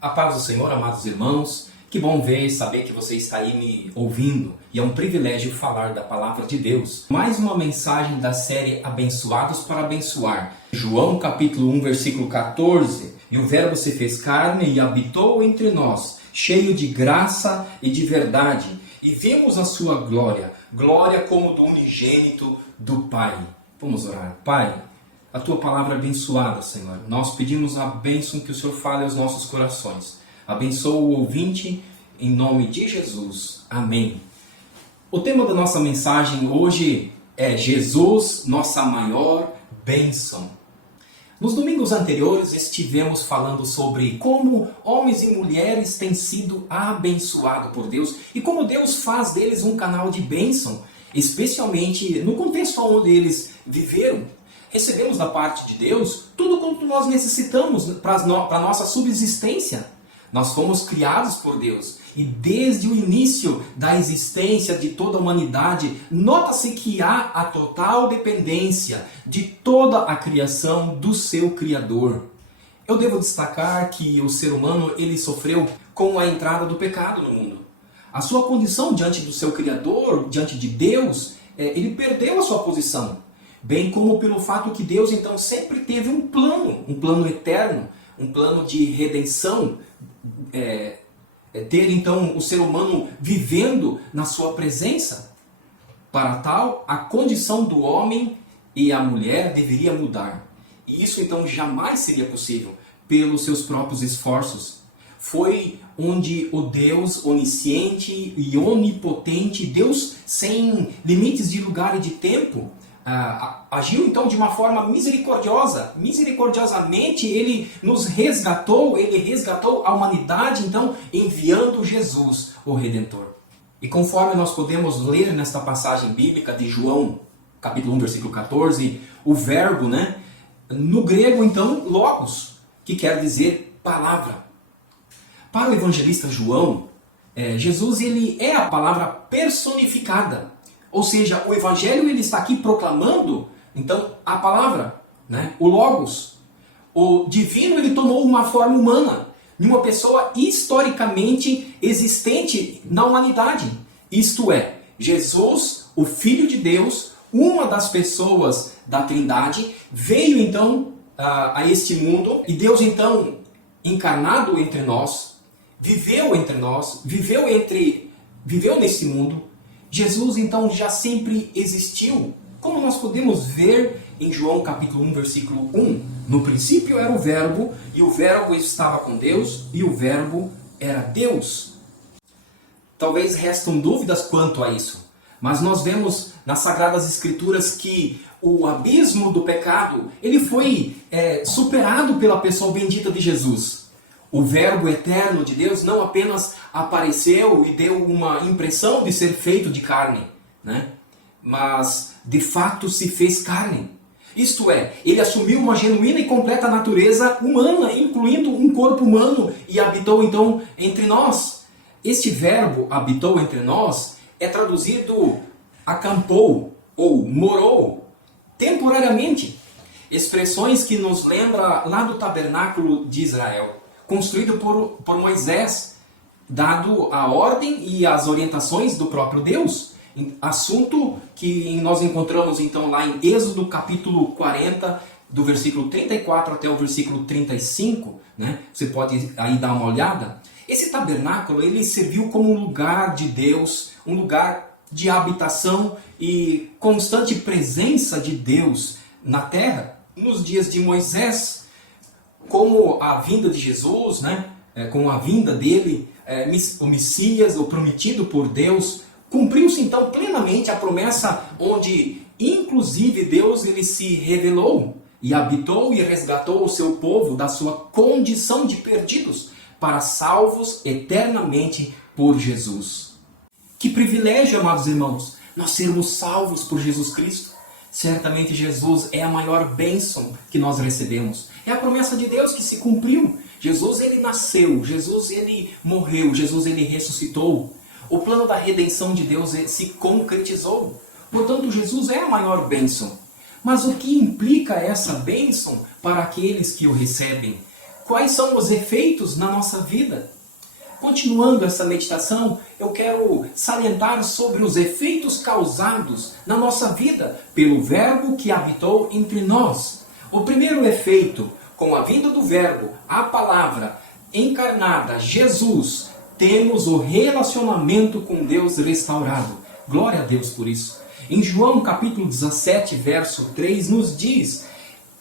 A paz do Senhor, amados irmãos, que bom ver e saber que você está aí me ouvindo e é um privilégio falar da palavra de Deus. Mais uma mensagem da série Abençoados para Abençoar. João capítulo 1, versículo 14. E o verbo se fez carne e habitou entre nós, cheio de graça e de verdade. E vimos a sua glória, glória como do unigênito do Pai. Vamos orar. Pai, a tua palavra é abençoada, Senhor. Nós pedimos a bênção que o Senhor fale aos nossos corações. Abençoa o ouvinte em nome de Jesus. Amém. O tema da nossa mensagem hoje é Jesus, nossa maior bênção. Nos domingos anteriores estivemos falando sobre como homens e mulheres têm sido abençoados por Deus e como Deus faz deles um canal de bênção, especialmente no contexto onde eles viveram. Recebemos da parte de Deus tudo quanto nós necessitamos para a nossa subsistência. Nós fomos criados por Deus e desde o início da existência de toda a humanidade, nota-se que há a total dependência de toda a criação do seu Criador. Eu devo destacar que o ser humano ele sofreu com a entrada do pecado no mundo. A sua condição diante do seu Criador, diante de Deus, ele perdeu a sua posição. Bem como pelo fato que Deus então sempre teve um plano eterno, um plano de redenção, ter então o ser humano vivendo na sua presença. Para tal, a condição do homem e a mulher deveria mudar. E isso então jamais seria possível pelos seus próprios esforços. Foi onde o Deus onisciente e onipotente, Deus sem limites de lugar e de tempo, agiu então de uma forma misericordiosa. Misericordiosamente ele nos resgatou, ele resgatou a humanidade então enviando Jesus, o Redentor. E conforme nós podemos ler nesta passagem bíblica de João, capítulo 1, versículo 14, o verbo, no grego então, logos, que quer dizer palavra. Para o evangelista João, Jesus ele é a palavra personificada. Ou seja, o Evangelho ele está aqui proclamando, então, a palavra, o Logos. O divino ele tomou uma forma humana, de uma pessoa historicamente existente na humanidade. Isto é, Jesus, o Filho de Deus, uma das pessoas da Trindade, veio então a este mundo e Deus então, encarnado entre nós, viveu entre nós, viveu nesse mundo. Jesus então já sempre existiu, como nós podemos ver em João capítulo 1, versículo 1. No princípio era o verbo, e o verbo estava com Deus, e o verbo era Deus. Talvez restam dúvidas quanto a isso, mas nós vemos nas Sagradas Escrituras que o abismo do pecado ele foi superado pela pessoa bendita de Jesus. O verbo eterno de Deus não apenas apareceu e deu uma impressão de ser feito de carne, mas de fato se fez carne. Isto é, ele assumiu uma genuína e completa natureza humana, incluindo um corpo humano, e habitou então entre nós. Este verbo habitou entre nós é traduzido acampou ou morou temporariamente. Expressões que nos lembram lá do tabernáculo de Israel, construído por Moisés, dado a ordem e as orientações do próprio Deus. Assunto que nós encontramos então lá em Êxodo capítulo 40, do versículo 34 até o versículo 35. Você pode aí dar uma olhada. Esse tabernáculo ele serviu como um lugar de Deus, um lugar de habitação e constante presença de Deus na terra. Nos dias de Moisés, como a vinda de Jesus, com a vinda dele, o Messias, o prometido por Deus, cumpriu-se então plenamente a promessa onde inclusive Deus ele se revelou e habitou e resgatou o seu povo da sua condição de perdidos para salvos eternamente por Jesus. Que privilégio, amados irmãos, nós sermos salvos por Jesus Cristo. Certamente Jesus é a maior bênção que nós recebemos. É a promessa de Deus que se cumpriu. Jesus ele nasceu, Jesus ele morreu, Jesus ele ressuscitou. O plano da redenção de Deus se concretizou. Portanto, Jesus é a maior bênção. Mas o que implica essa bênção para aqueles que o recebem? quais são os efeitos na nossa vida. Continuando essa meditação, eu quero salientar sobre os efeitos causados na nossa vida pelo Verbo que habitou entre nós. O primeiro efeito, com a vinda do Verbo, a palavra encarnada, Jesus, temos o relacionamento com Deus restaurado. Glória a Deus por isso. Em João capítulo 17, verso 3, nos diz: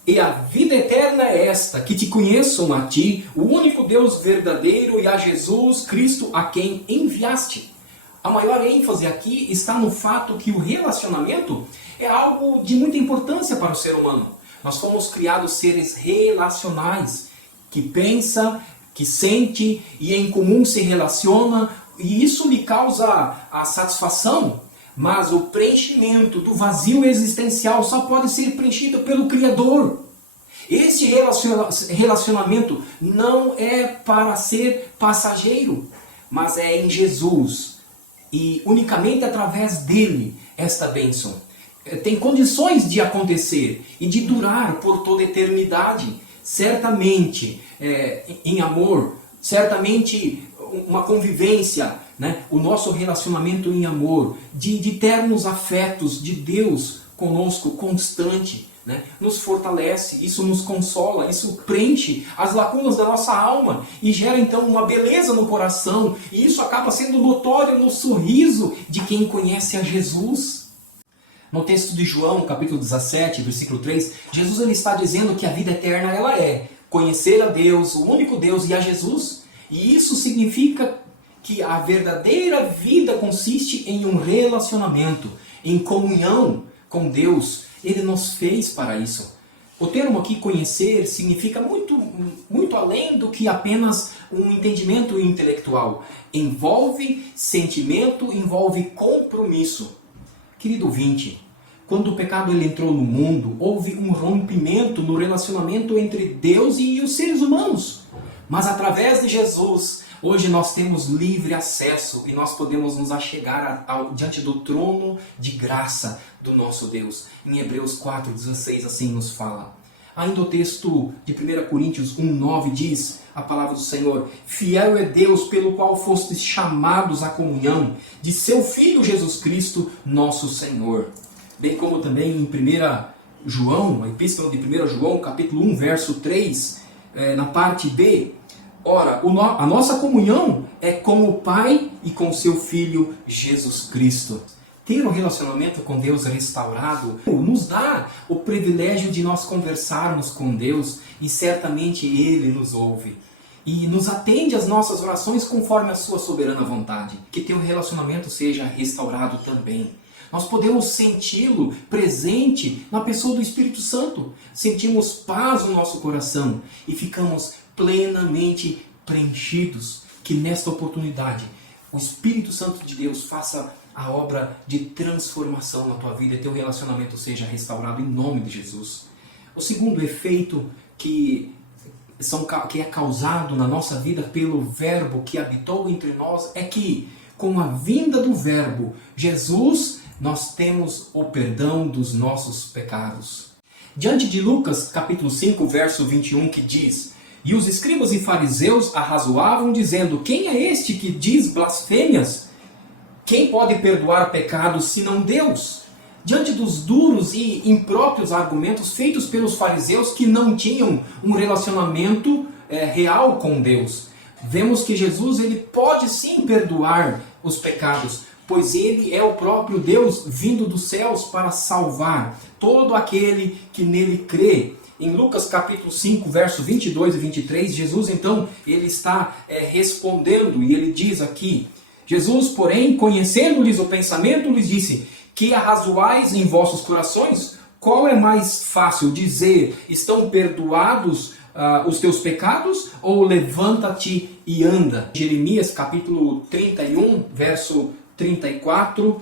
e a vida eterna é esta, que te conheçam a ti, o único Deus verdadeiro, e a Jesus Cristo a quem enviaste. A maior ênfase aqui está no fato que o relacionamento é algo de muita importância para o ser humano. Nós fomos criados seres relacionais, que pensa, que sente e em comum se relaciona, e isso lhe causa a satisfação. Mas o preenchimento do vazio existencial só pode ser preenchido pelo Criador. Este relacionamento não é para ser passageiro, mas é em Jesus. E unicamente através dele esta bênção tem condições de acontecer e de durar por toda a eternidade. Certamente em amor, certamente uma convivência, né? O nosso relacionamento em amor, de ternos afetos de Deus conosco constante, né? Nos fortalece, isso nos consola, isso preenche as lacunas da nossa alma e gera então uma beleza no coração, e isso acaba sendo notório no sorriso de quem conhece a Jesus. No texto de João, capítulo 17, versículo 3, Jesus ele está dizendo que a vida eterna ela é conhecer a Deus, o único Deus, e a Jesus. E isso significa que a verdadeira vida consiste em um relacionamento, em comunhão com Deus. Ele nos fez para isso. O termo aqui conhecer significa muito além do que apenas um entendimento intelectual. Envolve sentimento, envolve compromisso. Querido ouvinte, quando o pecado ele entrou no mundo, houve um rompimento no relacionamento entre Deus e os seres humanos. Mas através de Jesus, hoje nós temos livre acesso e nós podemos nos achegar diante do trono de graça do nosso Deus. Em Hebreus 4,16 assim nos fala. Ainda o texto de 1 Coríntios 1,9 diz a palavra do Senhor: fiel é Deus pelo qual fostes chamados à comunhão de seu Filho Jesus Cristo, nosso Senhor. Bem como também em 1 João, a epístola de 1 João, capítulo 1, verso 3, na parte B. Ora, a nossa comunhão é com o Pai e com seu Filho Jesus Cristo. Ter um relacionamento com Deus restaurado nos dá o privilégio de nós conversarmos com Deus e certamente Ele nos ouve. E nos atende às nossas orações conforme a sua soberana vontade. Que teu relacionamento seja restaurado também. Nós podemos senti-lo presente na pessoa do Espírito Santo. Sentimos paz no nosso coração e ficamos plenamente preenchidos. Que nesta oportunidade o Espírito Santo de Deus faça a obra de transformação na tua vida e teu relacionamento seja restaurado em nome de Jesus. O segundo efeito que é causado na nossa vida pelo Verbo que habitou entre nós é que, com a vinda do Verbo, Jesus, nós temos o perdão dos nossos pecados. Diante de Lucas, capítulo 5, verso 21, que diz: e os escribas e fariseus arrazoavam, dizendo: quem é este que diz blasfêmias? Quem pode perdoar pecados senão Deus? Diante dos duros e impróprios argumentos feitos pelos fariseus que não tinham um relacionamento real com Deus, vemos que Jesus ele pode sim perdoar os pecados, pois ele é o próprio Deus vindo dos céus para salvar todo aquele que nele crê. Em Lucas capítulo 5, verso 22 e 23, Jesus então ele está respondendo e ele diz aqui: Jesus, porém, conhecendo-lhes o pensamento, lhes disse: que arrazoais em vossos corações? Qual é mais fácil dizer: estão perdoados os teus pecados? Ou levanta-te e anda? Jeremias capítulo 31, verso 34.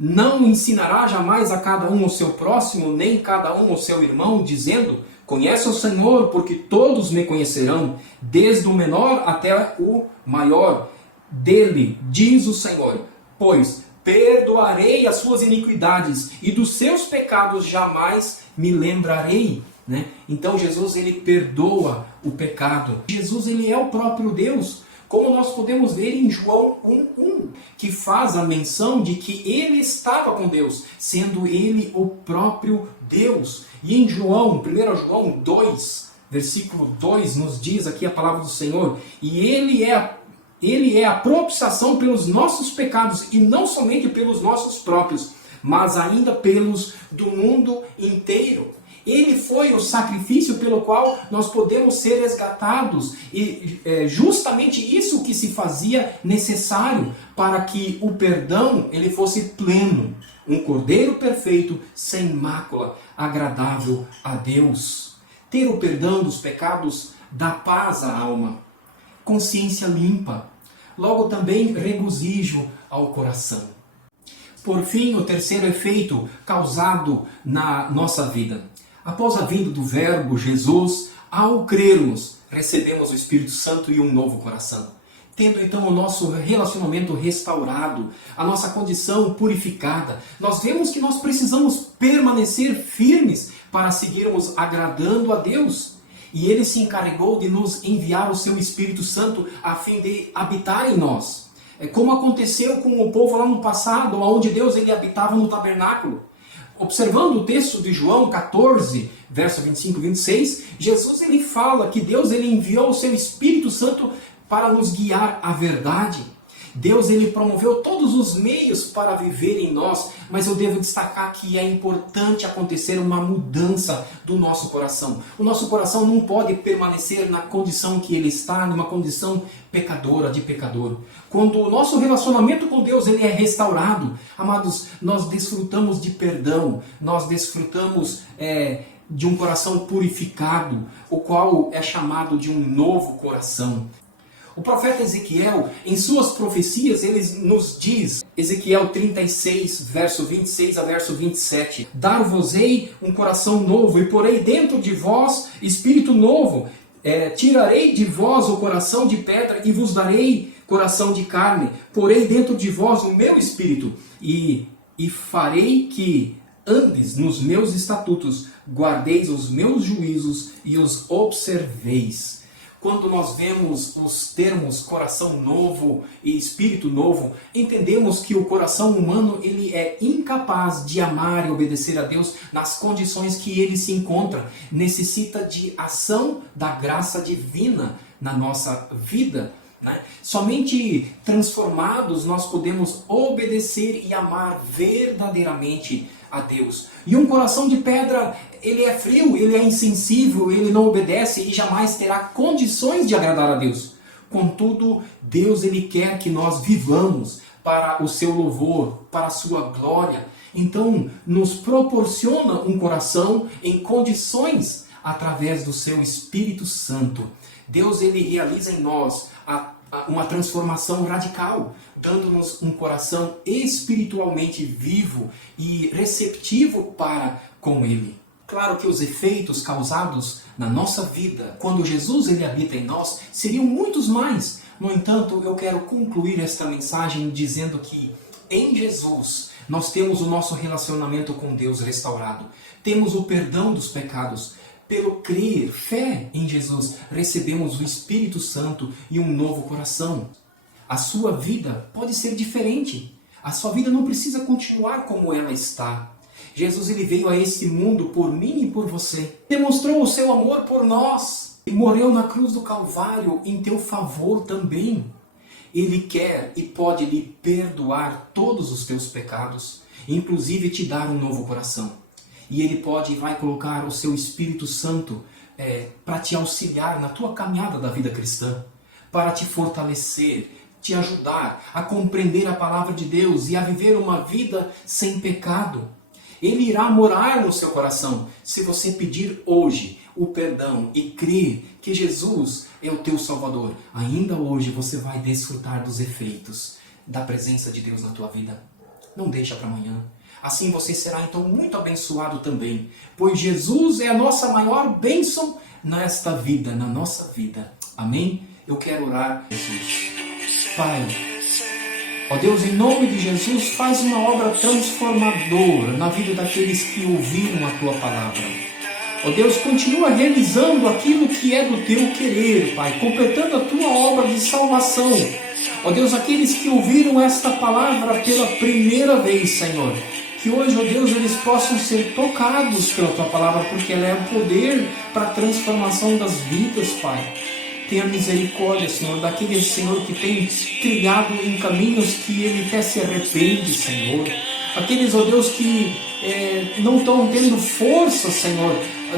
Não ensinará jamais a cada um o seu próximo, nem cada um o seu irmão, dizendo: conhece o Senhor, porque todos me conhecerão, desde o menor até o maior. Dele, diz o Senhor, pois perdoarei as suas iniquidades e dos seus pecados jamais me lembrarei. né? Então Jesus ele perdoa o pecado. Jesus ele é o próprio Deus, como nós podemos ver em João 1:1, que faz a menção de que ele estava com Deus, sendo ele o próprio Deus. E em João, 1 João 2, versículo 2, nos diz aqui a palavra do Senhor, e ele é a propiciação pelos nossos pecados, e não somente pelos nossos próprios, mas ainda pelos do mundo inteiro. Ele foi o sacrifício pelo qual nós podemos ser resgatados. E é justamente isso que se fazia necessário para que o perdão ele fosse pleno. Um cordeiro perfeito, sem mácula, agradável a Deus. Ter o perdão dos pecados dá paz à alma, consciência limpa, logo também regozijo ao coração. Por fim, o terceiro efeito causado na nossa vida. Após a vinda do Verbo Jesus, ao crermos, recebemos o Espírito Santo e um novo coração. Tendo então o nosso relacionamento restaurado, a nossa condição purificada, nós vemos que nós precisamos permanecer firmes para seguirmos agradando a Deus. E Ele se encarregou de nos enviar o seu Espírito Santo a fim de habitar em nós. É como aconteceu com o povo lá no passado, onde Deus ele habitava no tabernáculo. Observando o texto de João 14, verso 25 e 26, Jesus ele fala que Deus ele enviou o seu Espírito Santo para nos guiar à verdade. Deus ele promoveu todos os meios para viver em nós, mas eu devo destacar que é importante acontecer uma mudança do nosso coração. O nosso coração não pode permanecer na condição que ele está, numa condição pecadora, de pecador. Quando o nosso relacionamento com Deus ele é restaurado, amados, nós desfrutamos de perdão, nós desfrutamos de um coração purificado, o qual é chamado de um novo coração. O profeta Ezequiel, em suas profecias, ele nos diz, Ezequiel 36, verso 26 a verso 27, Dar-vos-ei um coração novo, e porei dentro de vós espírito novo, tirarei de vós o coração de pedra, e vos darei coração de carne, porei dentro de vós o meu espírito, e farei que andes nos meus estatutos, guardeis os meus juízos, e os observeis. Quando nós vemos os termos coração novo e espírito novo, entendemos que o coração humano ele é incapaz de amar e obedecer a Deus nas condições que ele se encontra. Necessita de ação da graça divina na nossa vida, né? Somente transformados nós podemos obedecer e amar verdadeiramente a Deus. E um coração de pedra, ele é frio, ele é insensível, ele não obedece e jamais terá condições de agradar a Deus. Contudo, Deus ele quer que nós vivamos para o seu louvor, para a sua glória. Então, nos proporciona um coração em condições através do seu Espírito Santo. Deus ele realiza em nós uma transformação radical, dando-nos um coração espiritualmente vivo e receptivo para com Ele. Claro que os efeitos causados na nossa vida, quando Jesus ele habita em nós, seriam muitos mais. No entanto, eu quero concluir esta mensagem dizendo que em Jesus nós temos o nosso relacionamento com Deus restaurado. Temos o perdão dos pecados. Pelo crer, fé em Jesus, recebemos o Espírito Santo e um novo coração. A sua vida pode ser diferente. A sua vida não precisa continuar como ela está. Jesus ele veio a este mundo por mim e por você. Demonstrou o seu amor por nós. E morreu na cruz do Calvário em teu favor também. Ele quer e pode lhe perdoar todos os teus pecados, inclusive te dar um novo coração. E Ele pode e vai colocar o seu Espírito Santo para te auxiliar na tua caminhada da vida cristã, para te fortalecer, te ajudar a compreender a palavra de Deus e a viver uma vida sem pecado. Ele irá morar no seu coração se você pedir hoje o perdão e crer que Jesus é o teu Salvador. Ainda hoje você vai desfrutar dos efeitos da presença de Deus na tua vida. Não deixa para amanhã. Assim você será então muito abençoado também, pois Jesus é a nossa maior bênção nesta vida, na nossa vida. Amém? Eu quero orar, Jesus. Pai, ó Deus, em nome de Jesus, faz uma obra transformadora na vida daqueles que ouviram a Tua palavra. Ó Deus, continua realizando aquilo que é do teu querer, Pai, completando a tua obra de salvação. Ó Deus, aqueles que ouviram esta palavra pela primeira vez, Senhor, que hoje, ó Deus, eles possam ser tocados pela tua palavra, porque ela é o poder para a transformação das vidas, Pai. Tenha misericórdia, Senhor, daquele, Senhor, que tem trilhado em caminhos que ele até se arrepende, Senhor. Aqueles, ó Deus, que não estão tendo força, Senhor,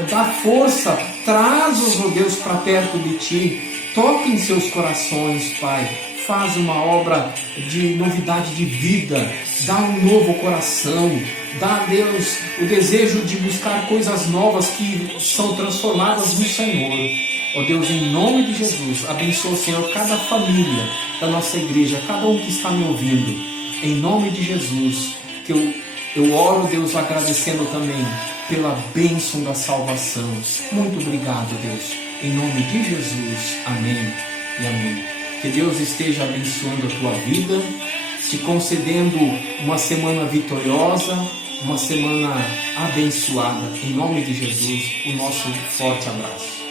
dá força, traz-os, ó Deus, para perto de Ti. Toque em seus corações, Pai. Faz uma obra de novidade de vida, dá um novo coração, dá a Deus o desejo de buscar coisas novas que são transformadas no Senhor. Ó Deus, em nome de Jesus, abençoa, Senhor, cada família da nossa igreja, cada um que está me ouvindo. Em nome de Jesus, que eu oro, Deus, agradecendo também pela bênção da salvação. Muito obrigado, Deus. Em nome de Jesus. Amém e amém. Que Deus esteja abençoando a tua vida, te concedendo uma semana vitoriosa, uma semana abençoada. Em nome de Jesus, o nosso forte abraço.